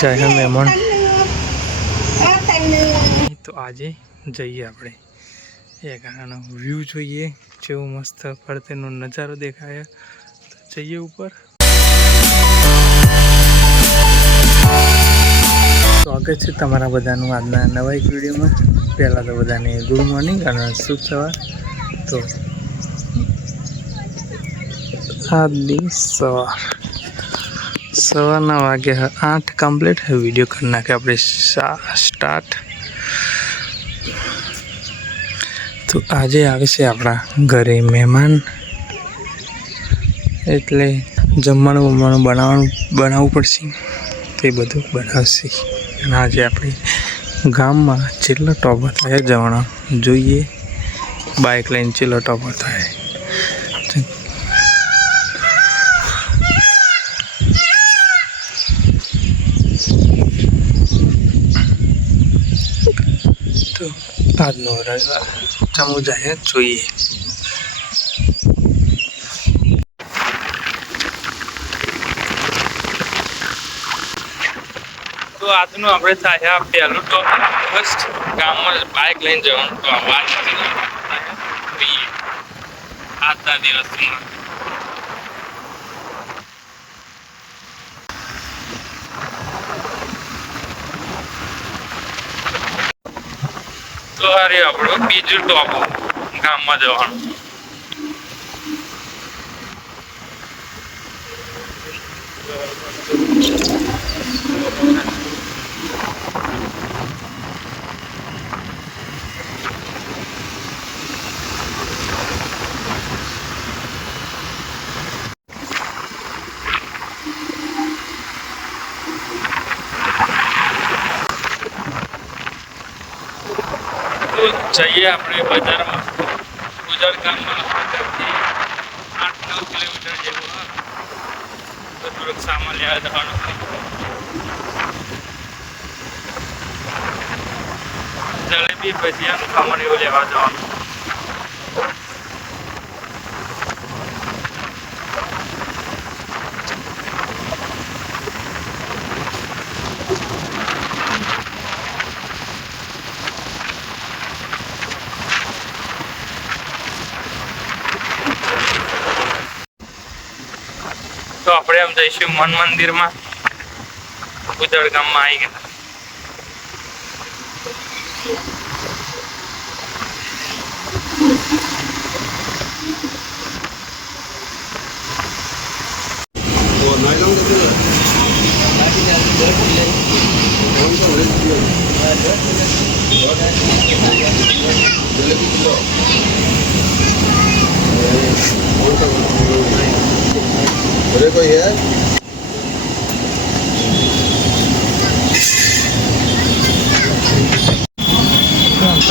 ચાહે મહેમાન તો આજે જઈએ આપણે એક આનો વ્યૂ જોઈએ, જેવો મસ્ત ફરતેનો નજારો દેખાય તો જઈએ ઉપર. સ્વાગત છે તમારા બધાનું આજના નવા એક વિડીયોમાં. પહેલાં તો બધાને ગુડ મોર્નિંગ અને શુભ સવાર. તો આજની સવારના વાગે 8 કમ્પ્લીટ. વિડીયો કરી નાખે આપણે સ્ટાર્ટ. તો આજે આવે છે આપણા ઘરે મહેમાન, એટલે જમવાનું બનાવવું પડશે. તે બધું બનાવશે. અને આજે આપણે ગામમાં જેટલા ટોપર થાય જવાના જોઈએ. બાઇક લઈને જેટલા ટોપર થાય. તો આજનો રવિવાર જમવું જાય જોઈએ. તો આજનું આપણે થાય પહેલું તો ફર્સ્ટ ગામમાં બાઇક લઈને જવાનું. તો વાત આજના દિવસમાં તો અરે આપણો બીજું ટોપ ગામમાં જવાનું. જઈએ આપણે બજારમાં. ગુજરાત ગામમાં 8-9 કિલોમીટર જેવું. તો થોડુંક સામાન લેવા જવાનું. જલેબી ભજીયાનું સામાન એવું લેવા જવાનું. તો આપણે આમ જઈશું મન મંદિરમાં. ઉજળ ગામમાં આવી ગયા. अरे कोई है?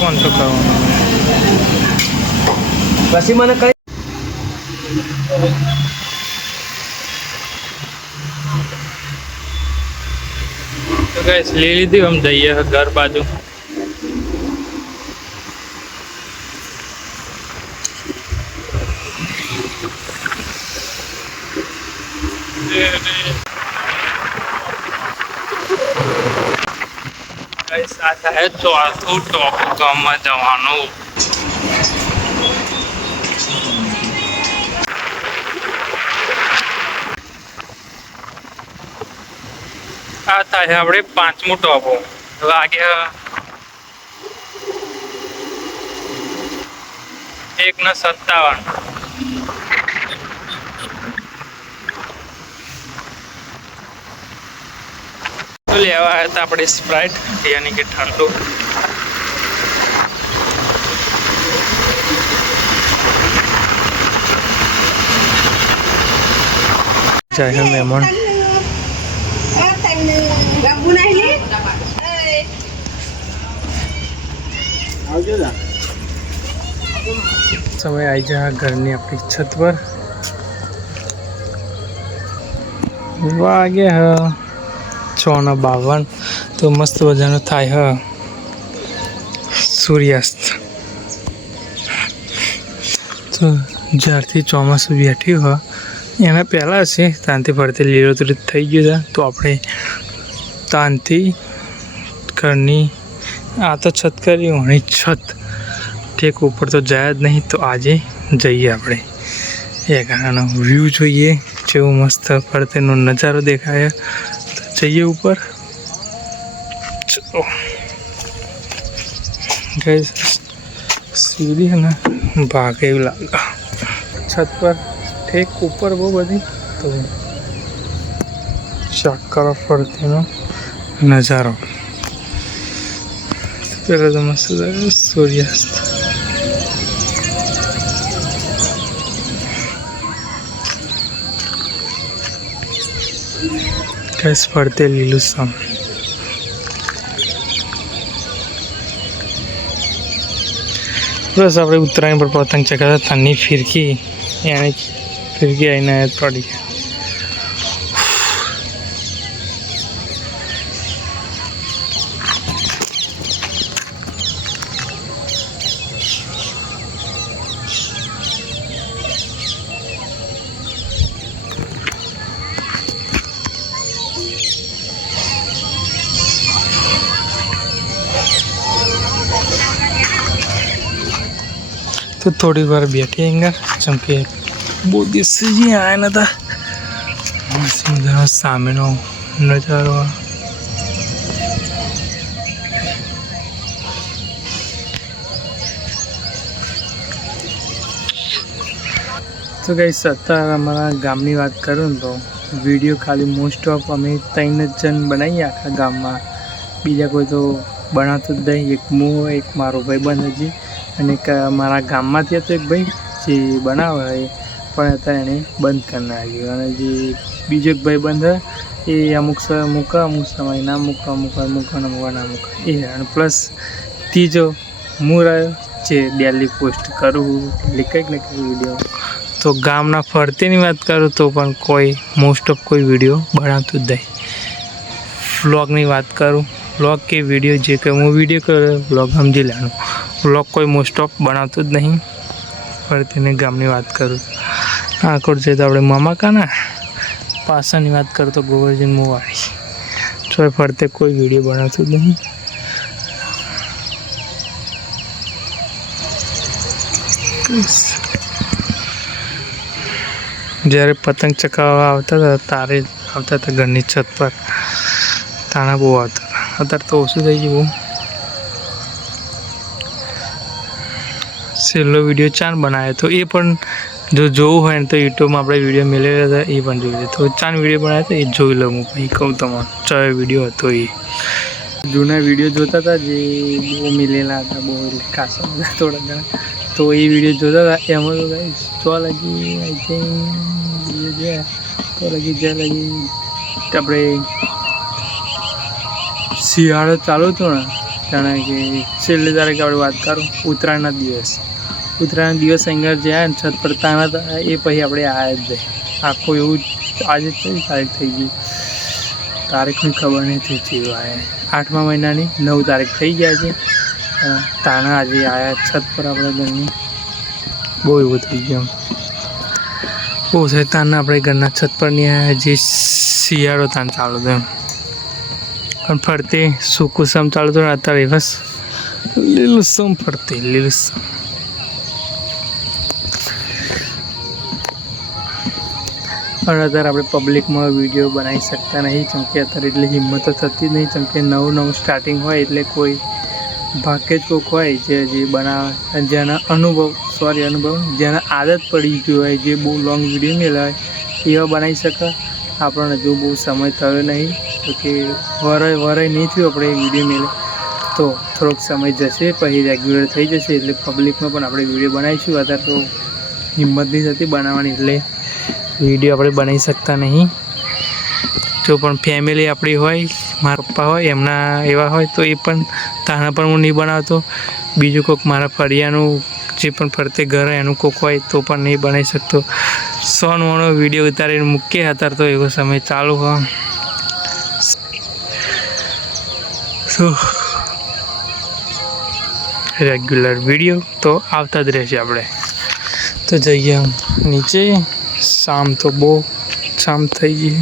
कौन सा खावा પછી મને કઈ તો ગાઈસ લઈ લીધી. हम જઈએ ઘર બાજુ. ગાઈસ આ થાય તો આખું ટોપ ગામમાં જવાનું. આ થાય આપણે 5મું ટોપો. વાગે 1:57. તો લેવા આવ્યા હતા આપણે સ્પ્રાઇટ, યાની કે ઠંડુ. ચાહે મહેમાન સમય આવી જા ઘરની આપણી છત પર. વાગે 6:52. તો મસ્ત મજાનો થાય સૂર્યાસ્ત. તો જ્યારથી ચોમાસું બેઠ્યું હોય એના પહેલાં છે ત્યાંથી ફરતે લીલોતરી થઈ ગયું છે. તો આપણે ત્યાંથી ઘરની આ તો છત કરી હોણી છત ઠેક ઉપર તો જાય જ નહીં. તો આજે જઈએ આપણે એક આનો વ્યૂ જોઈએ જેવો મસ્ત ફરતેનો નજારો દેખાય. તો જઈએ ઉપર. ચલો ગાઈસ સીડી છે ને ભાગે એવું લાગે છત પર ઠેક ઉપર બહુ બધી. તો ચેક કરો ફરતેનો નજારો. પહેલાં તો મસ્ત સૂર્યાસ્ત. ગાઈસ ફરતે લીલુંછમ. બસ આપણે ઉત્તરાયણ પર પતંગ ચગાવતા તાની ફિરકી એને ફિરકી આવીને પડી ગયા. तो थोड़ी बार बैठे हैं चमके बહુ દિવસથી આયા નતા. મસ્ત મજાનો સામેનો નજારો. તો ગાઈસ અત્યારે અમારા ગામની વાત કરું ને તો વિડીયો ખાલી મોસ્ટ ઓફ અમે 3 જ જણ બનાવીએ આખા ગામમાં. બીજા કોઈ તો બનાવતું જ નહીં. એક હું એક મારો ભાઈબંધ હજી અને એક મારા ગામમાંથી હતો એક ભાઈ જે બનાવે પણ અત્યારે એણે બંધ કરી નાખ્યું. અને જે બીજો એક ભાઈ બંધ એ અમુક સમય મૂકે અમુક સમય ના મૂકે અમુક ના મૂકે એ. અને પ્લસ ત્રીજો હું રહ્યો જે ડેલી પોસ્ટ કરું ડેલી કંઈક ને કંઈક વિડીયો. તો ગામના ફરતેની વાત કરું તો પણ કોઈ મોસ્ટ ઓફ કોઈ વિડીયો બનાવતું જ નહીં. વ્લોગની વાત કરું વ્લોગ કે વિડીયો જે કંઈ હું વિડીયો કર્યો વ્લોગ સમજી લેવાનું. વ્લોગ કોઈ મોસ્ટ ઓફ બનાવતું જ નહીં. ફરતેની ગામની વાત કરું આકોટ છે તો આપણે મામાકાના પાસાની વાત કરું તો ગોવર્જન મોવાડી. તો ફરતે કોઈ વિડીયો બનાવતું જ નહીં. જ્યારે પતંગ ચકાવવા આવતા હતા તારે આવતા હતા ઘરની છત પર તાણા બહુ આવતા હતા. અત્યારે તો ઓછું થઈ ગયું. છેલ્લો વિડીયો ચાંદ બનાવ્યો તો એ પણ જો જોવું હોય ને તો યુટ્યુબમાં આપણે વિડીયો મેળવેલા હતા એ પણ જોઈ લે. તો ચાંદ વિડીયો બનાવ્યો તો એ જોઈ લઉં હું પછી કહું તમને ચાર વિડીયો હતો એ. જૂના વિડીયો જોતા હતા જે બહુ મિલેલા હતા બહુ ખાસા બધા થોડા ઘણા. તો એ વિડીયો જોતા હતા એમાં તો ગાઈસ તો લગી આઈ થિંક વિડીયો જોયા તો લગી જ્યાં લગી આપણે શિયાળો ચાલુ હતો ને જાણે કે છેલ્લી તારીખ આપણે વાત કરું ઉત્તરાયણના દિવસ અહીંયા જ્યાં ને છત પર તાના હતા એ પછી આપણે આવ્યા જ જાય આખું એવું. આજે કઈ તારીખ થઈ ગઈ તારીખની ખબર નહીં થઈ છે. 8મા મહિનાની 9 તારીખ થઈ ગયા છે. તાના આજે આવ્યા છત પર આપણે ઘરની. બહુ એવું થઈ ગયું બહુ થાય તાના આપણે ઘરના છત પર નહીં આવ્યા જે શિયાળો તાન ચાલુ હતો એમ. પણ ફરતે સુકુસમ ચાલુ હતું ને અત્યારે બસ લીલુંછમ ફરતે લીલુંછમ. પણ અત્યારે આપણે પબ્લિકમાં વિડીયો બનાવી શકતા નહીં કેમકે અત્યારે એટલી હિંમત થતી જ નહીં. કેમકે નવું સ્ટાર્ટિંગ હોય એટલે કોઈ ભાગ્યે જ કોઈક હોય જે બનાવે જેના જેના આદત પડી ગઈ હોય જે બહુ લોંગ વિડીયો મેળવાય એવા બનાવી શકે. આપણને જો બહુ સમય થયો નહીં તો કે વરાય નહીં થયું આપણે વિડીયો મેળવે તો થોડોક સમય જશે પછી રેગ્યુલર થઈ જશે એટલે પબ્લિકમાં પણ આપણે વિડીયો બનાવીશું. અત્યારે તો હિંમત નહીં થતી બનાવવાની એટલે વિડીયો આપણે બનાવી શકતા નહીં. જો પણ ફેમિલી આપણી હોય મારા પપ્પા હોય એમના એવા હોય તો એ પણ તાના પણ હું નહીં બનાવતો. બીજું કોઈક મારા ફળિયાનું જે પણ ફરતે ઘર એનું કોઈક હોય તો પણ નહીં બનાવી શકતો. 100 વિડીયો ઉતારીને મૂકીએ અત્યારે તો એવો સમય ચાલુ હોય તો રેગ્યુલર વિડીયો તો આવતા જ રહેશે. આપણે તો જઈએ નીચે શામ તો બહુ શામ થઈ ગઈ.